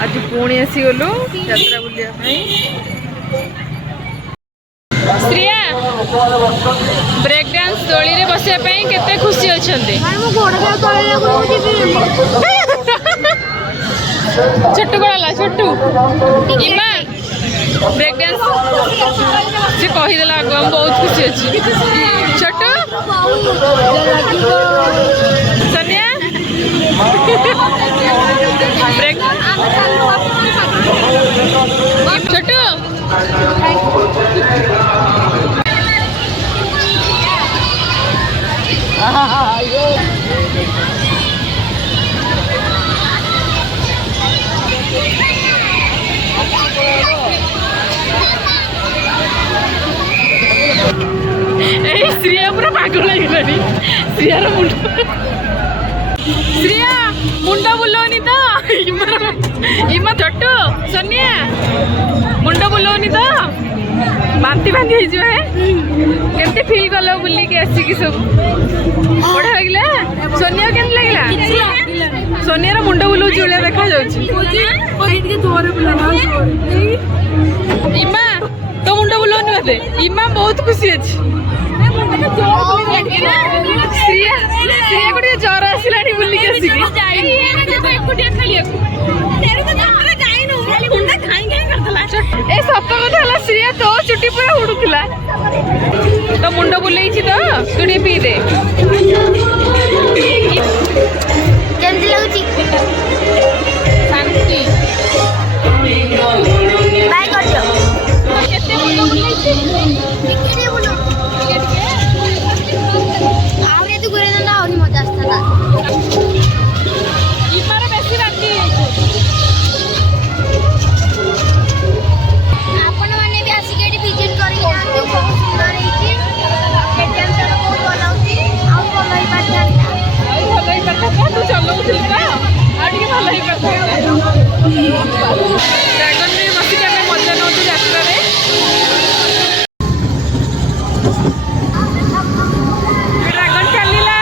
आज पुणी आसीगलु यात्रा बुलिया श्रिया ब्रेक डांस दोली रे बसिया पई केते खुशी अछंते छोटू कोला छोटू इमा ब्रेक डांस जे कहि देला आगो हम बहुत खुशी अछि छोटू सोनिया ब्रेक छोटू श्रिया पूरा पागल हो श्रिया मुंड श्रिया मुंड बुलावनी तो इमा छोटू सोनिया मुंड बुलावनी तो बांती बांती हो केमती फील कल बुलिक आसिक सब बढ़िया लगे सोनिया केमती लगे सोनिया मुंड बुलाऊ भाया देखा इमा तो मुंड बुलावनी मत इमा बहुत खुशी अच्छी श्रिया श्रिया को जर आसला बुलिक सत कथा श्रिया तो चुटी पूरा उड़ूला तो मुंड बुले तो तू पी दे शांति ड्रैगन में बसिक आम मजा नौ यात्रा ड्रैगन चलला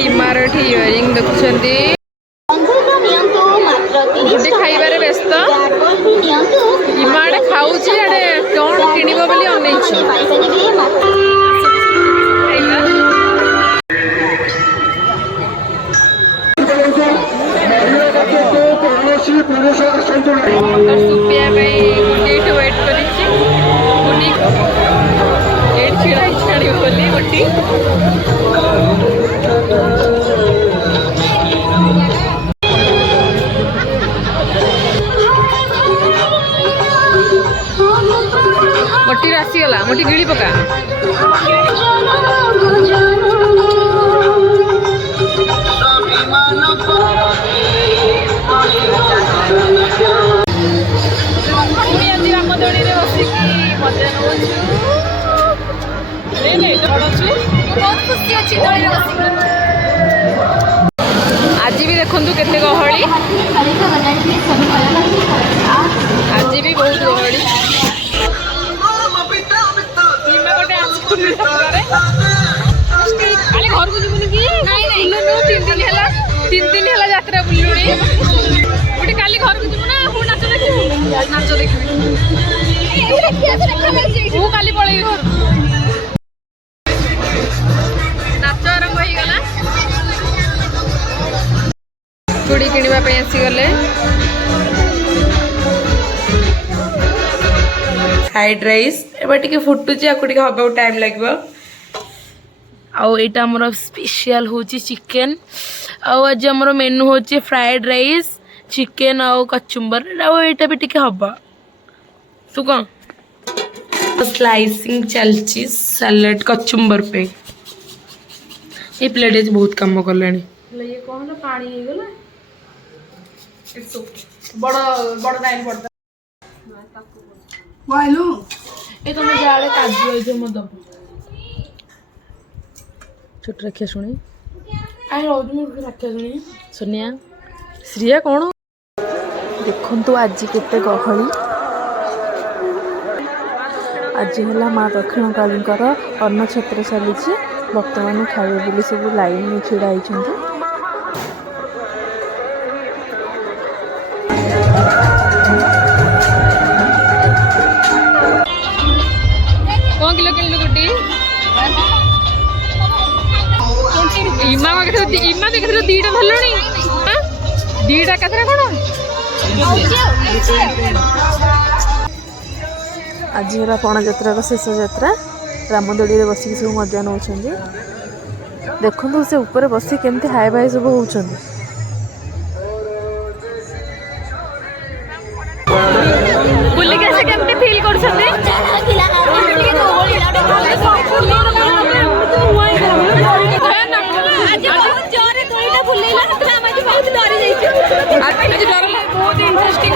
इमारठी इयरिंग देखुंटे गुड्डी खाइबारे व्यस्त इमा आड़े खाऊची आड़े कौन किणव बोली अनैछि सुपिया गुड्डी वेट कर छिड़ा छाड़ बोली गुड्डी मोटी राशि गला मोटी गिड़ी पका रामदोड़ी बसिक मजा बहुत खुशी अच्छी आज भी देखु केते गहली आज भी बहुत गहली घर को जीवन कि तीन दिन है यात्रा बुलुणी गोटे काली घर को जीवन ना नाच देखू नाच देखी काली पलि घर नाच आरंभ हो गला चूड़ी किणवा आसीगले फ्राइड राइस एबार फुटुची आपको हवा टाइम लगे आउ एटा हमर स्पेशल होची चिकन आउ आज हमर मेनू होची फ्राइड राइस चिकन आउ कचुम्बर आउ एटा भी टिके हवा तू कौन स्लाइसिंग चलची सैलेड कचुम्बर पे ये प्लेट बहुत कम कले ये कौन पानी हो गला बड़ बड़ लाइन पड़ता वाइलू ए तुम जाड़े काजू है जो मत छोट रखिया सुनी आई रोज मुर्ग रखिया सुनी सोनिया श्रिया कौन देखु आज केते गहली आज है माँ दक्षिण कालींकर अन्न छत्र चली भक्त मैंने खाइबे बोली सब लाइन में छिड़ा होती कौन किलो किलो गुड्डी इमा देखो दीटा भरलणी दीटा कथरा कौन आज है पणा यात्रा शेष यात्रा रामदोड़ी में बसिक सब मजा नौ देखु से ऊपर बसी केमती हाय भाई सब होती फील कर बहुत इंटरेस्टिंग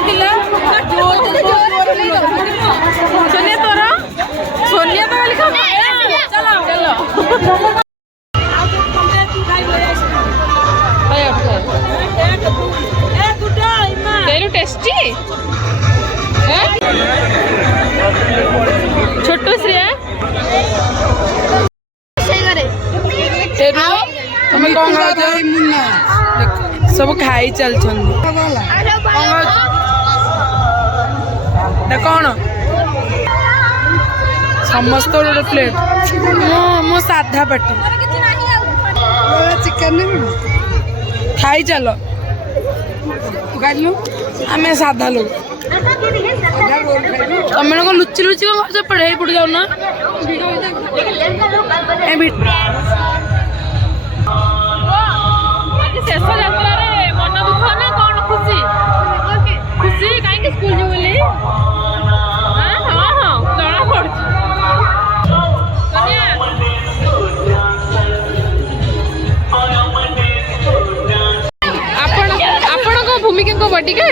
सोनिया तोरा सोनिया तो लिखा चलो चलो तेरू टेस्टी छोटू श्रेया तुम कौन सब खाई चल कौन समस्त प्लेट मो साधा पाटी चिकन खाई चल आम साधा लोग तुम लोग लुचि लुचि पढ़ाई पड़ जाओ ना शेष यात्रा मन दुख ना कौन खुशी खुशी कहीं स्कूल जो बोली हाँ हाँ जना पड़ आपण भूमिका बर्थडे के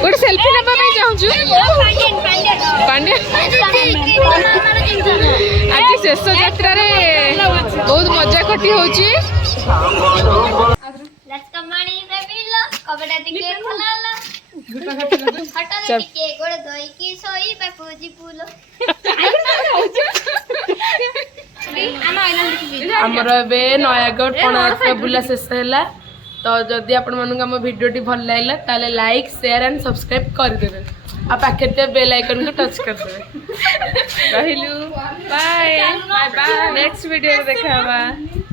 गोटे सेल्फी नबा चाहूँ पांड्या आज शेष यात्रा बहुत मजा कटी होची आमर ए नयागढ़ पणा बुला शेष है तो जदि आपण मानक आम भिडियोटी भल लगे ताले लाइक शेयर एंड सब्सक्राइब करदे आ पाखे बेल आइकन को टच करदे कहलु बाय बाय नेक्स्ट वीडियो देखा।